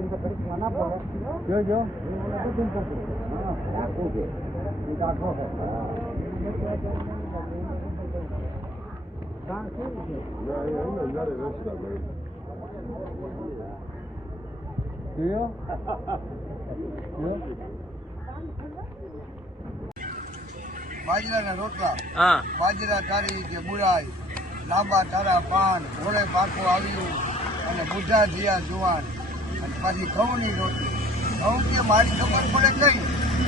જો બાજરાના રોટલા, બાજરા તારી કે બુરાઈ, લાંબા તારા પાન, ઘોડે પાકો આવ્યું અને બુઢા થયા જુવાન, અને પાછી ઘઉંની રોટલી. ઘઉં કે મારી ખબર પડે કઈ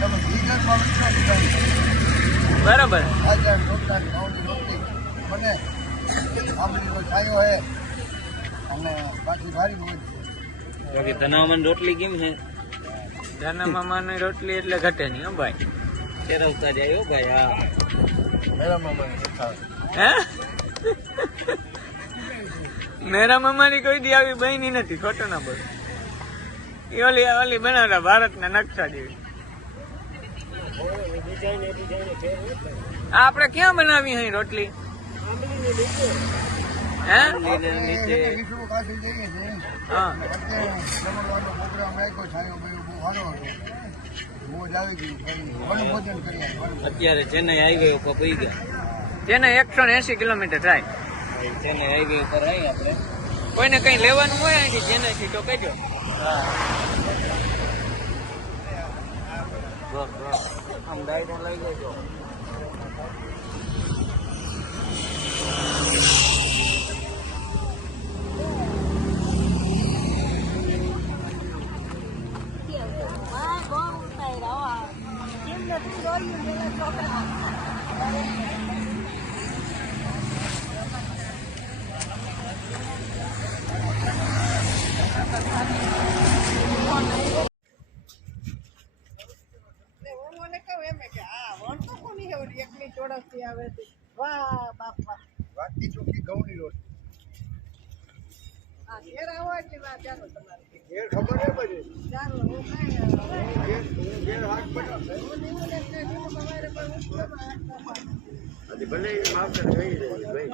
તમે ભીગરમાં વિશ્વાસ કરી બરાબર. બાજરાના રોટલા ઘઉંની રોટલી મને આંબલીનો છાયો હે અને પાછી ભારી મોજ. બાકી ધનાવન રોટલી કેમ છે? ધના મામાની રોટલી એટલે ઘટે નહીં હો ભાઈ, ફેરવતા જાય હો ભાઈ. હા, મેરા મામાની હે મેરા મામાની કોઈ દી આવી બની નથી, ખોટો ના બોલ. એ ઓલી બનાવતા ભારતના નકશા જેવી. આપણે ક્યાં બનાવી અહીં રોટલી? હે હા, અત્યારે ચેન્નઈ હાઈવે ઉપર પડી ગયા. ચેન્નઈ 180 કિલોમીટર થાય. ચેન્નઈ હાઈવે ઉપર આવી આપણે. કોઈને કઈ લેવાનું હોય અહીંથી ચેન્નઈ થી તો કહેજો. આમ ડાયરેક્ટ લઈ જજો. ભલે માવતર ગઈ ભાઈ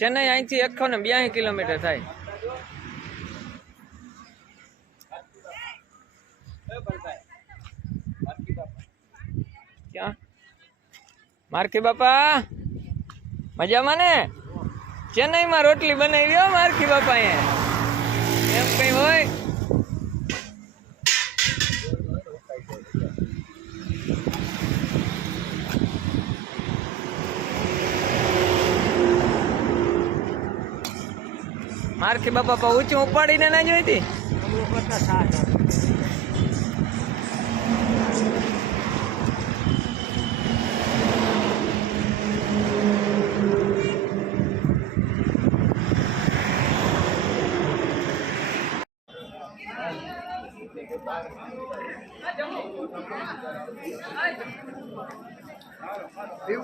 ચેન્નઈ અહીંથી 182 કિલોમીટર થાય. ક્યાં મારખી બાપા મજામાં ને? ચેન્નઈમાં રોટલી બનાવી હો મારખી બાપા. એમ કઈ હોય? મારખી બાપા ઊંચું ઉપાડીને ના જોઈતી.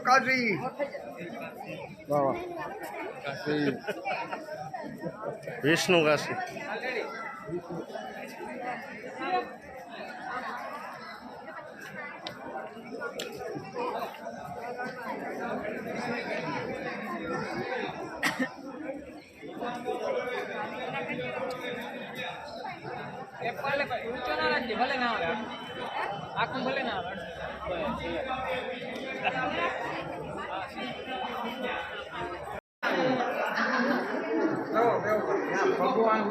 કાશી વાહ કાશી વિષ્ણુ કાશી ભલે ના આવે આખું ભલે ના આવે. ભગવાન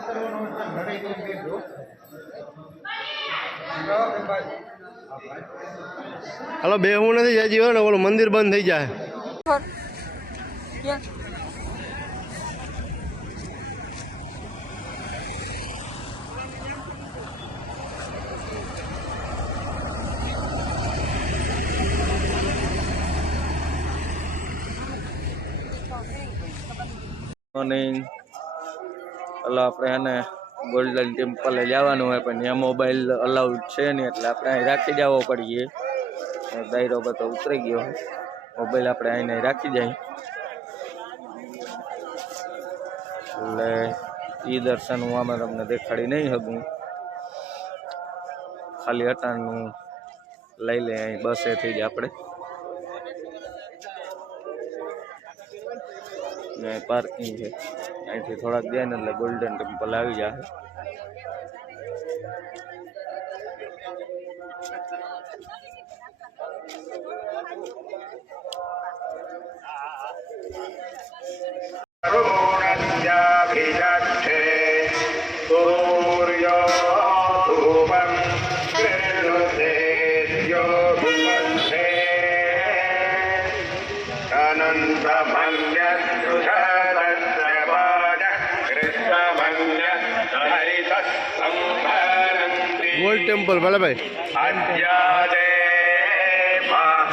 હાલો બેહવું નથી જાજી હોય ને ઓલું મંદિર બંધ થઈ જાય. મોર્નિંગ. એટલે આપણે એને ગોલ્ડન ટેમ્પલે જવાનું હોય પણ ત્યાં મોબાઈલ અલાઉડ છે નહીં એટલે આપણે અહીં રાખી જવો પડીએ. દાયરો બધો ઉતરી ગયો, મોબાઈલ આપણે અહીં રાખી જાય એટલે એ દર્શન હું આમાં તમને દેખાડી નહીં શકું. ખાલી અટાણનું લઈ લે અહીં બસેથી જ આપણે પાર્કિંગ છે. અહીંથી થોડાક જાય ને એટલે ગોલ્ડન ટેમ્પલ આવી જાય. ગોલ્ડ ટેમ્પલ ભાઈ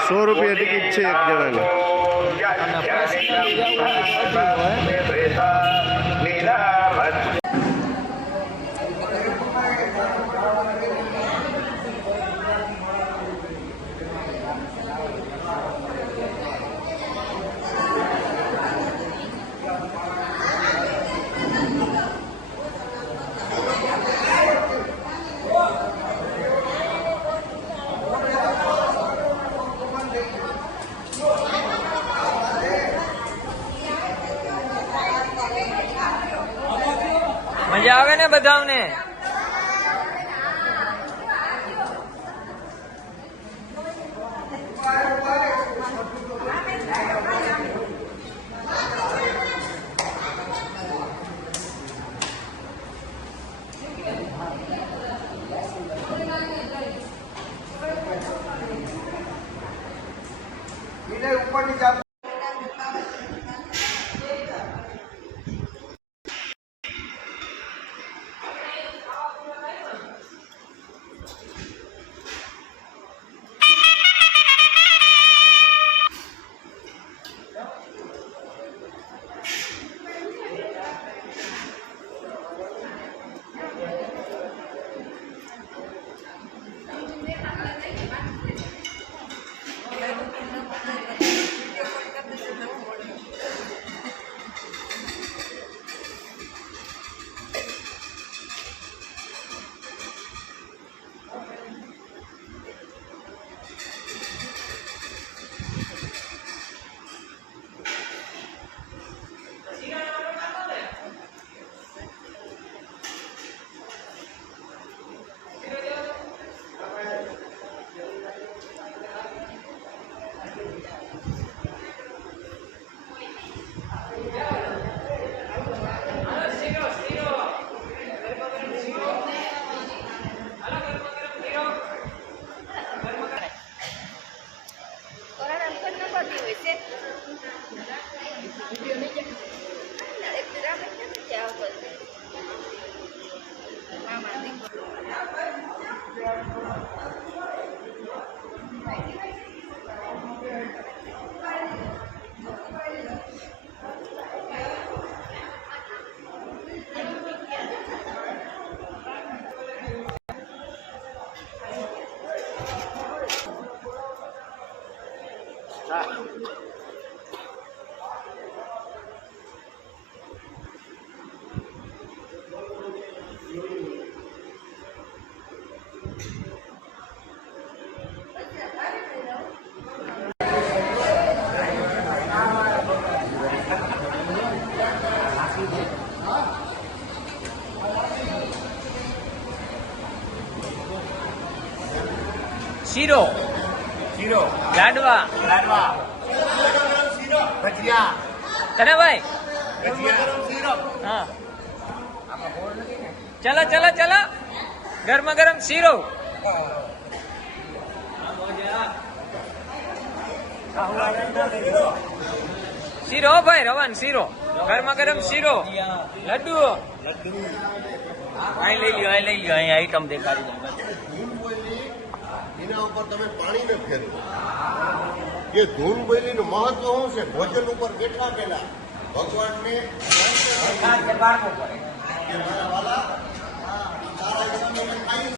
100 રૂપિયા ટિકિટ છે એક જણાની. મજા આવે ને બધાને? ઉપરની ચાપ શીરો લાડવા ભજીયા તને ભાઈ હા ચલો ચલો ચલો ગરમા ગરમ શીરો શીરો ભાઈ રવાન શીરો ગરમા ગરમ શીરો લડ્ડુ અહીં લઈ લ્યો અહીં આઈટમ દેખાડી એના ઉપર તમે પાણી ન ફેરવો. એ ધૂન બોલીનું મહત્વ શું છે? ભોજન ઉપર બેઠા પેલા ભગવાનને કે મારા વાલા, તારા ઈશ્વરને ખાઈ